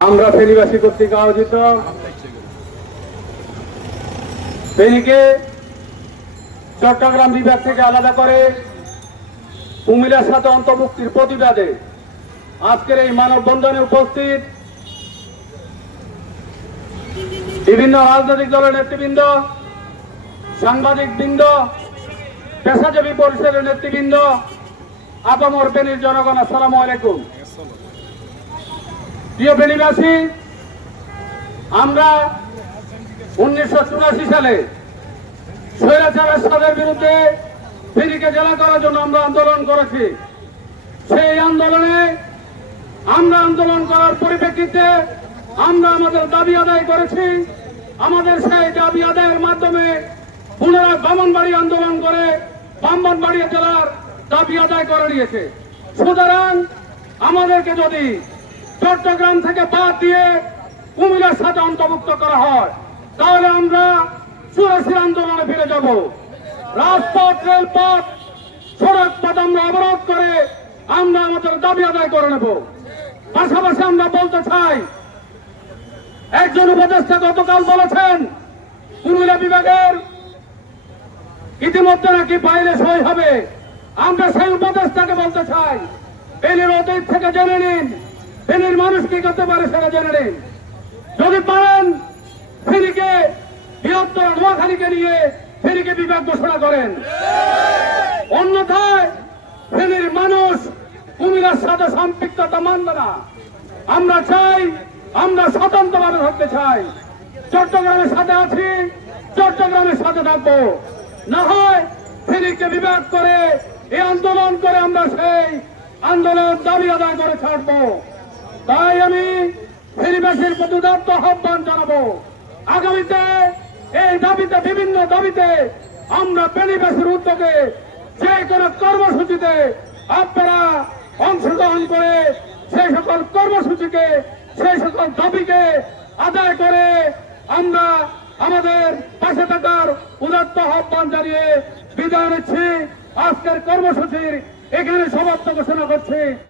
আমরা ফেনীবাসী কর্তৃক আয়োজিত ফেনীকে চট্টগ্রাম বিভাগ থেকে আলাদা করে কুমিল্লার সাথে অন্তর্ভুক্তির প্রতিবাদে আজকের এই মানববন্ধনে উপস্থিত বিভিন্ন রাজনৈতিক দলের নেতৃবৃন্দ, সাংবাদিকবৃন্দ, পেশাজীবী পরিষদের নেতৃবৃন্দ, আপামর ফেনীর জনগণ, আসসালামু আলাইকুম। প্রিয় ফেনীবাসী, আমরা 1984 সালে স্বৈরাচার এরশাদের বিরুদ্ধে ফেনীকে জেলা করার জন্য আমরা আন্দোলন করেছি। সেই আন্দোলনে আন্দোলন করার পরিপ্রেক্ষিতে আমরা আমাদের দাবি আদায় করেছি। আমাদের সেই দাবি আদায়ের মাধ্যমে পুনরায় ব্রাহ্মণবাড়ি আন্দোলন করে ব্রাহ্মণবাড়ি জেলার দাবি আদায় করে নিয়েছে। সুতরাং আমাদেরকে যদি চট্টগ্রাম থেকে বাদ দিয়ে কুমিল্লার সাথে অন্তর্ভুক্ত করা হয়, তাহলে আমরা চুরাশির আন্দোলনে ফিরে যাব। রাজপথ, রেলপথ, সড়ক পথ আমরা অবরোধ করে আমরা আমাদের দাবি আদায় করে নেব। পাশাপাশি আমরা বলতে চাই, একজন উপদেষ্টা গতকাল বলেছেন কুমিল্লা বিভাগের ইতিমধ্যে নাকি বাইরে সই হবে। আমরা সেই উপদেষ্টাকে বলতে চাই, ফেনীর অতীত থেকে জেনে নিন, ফেনীর মানুষ কি করতে পারে সেটা জেনে নিন। যদি পারেন ফেনীকে বৃহত্তর নোয়াখালীকে নিয়ে ফেনীকে বিভাগ ঘোষণা করেন, অন্যথায় ফেনীর মানুষ কুমিল্লার সাথে সম্পৃক্ততা মানবে না। আমরা চাই, আমরা স্বতন্ত্রভাবে থাকতে চাই। চট্টগ্রামের সাথে আছি, চট্টগ্রামের সাথে থাকবো। না হয় ফেনীকে বিভাগ করে এই আন্দোলন করে আমরা সেই আন্দোলন দাবি আদায় করে ছাড়বো। তাই আমি ফেনীবাসীর প্রতি উদাত্ত আহ্বান জানাবো, আগামীতে এই দাবিতে, বিভিন্ন দাবিতে আমরা ফেনীবাসীর উদ্যোগে যে কোনো কর্মসূচিতে আপনারা অংশগ্রহণ করে সেই সকল কর্মসূচিকে, সেই সকল দাবিকে আদায় করে আমরা আমাদের পাশে থাকার উদাত্ত আহ্বান জানিয়ে বিদায় নিচ্ছি। আজকের কর্মসূচির এখানে সমাপ্ত ঘোষণা করছি।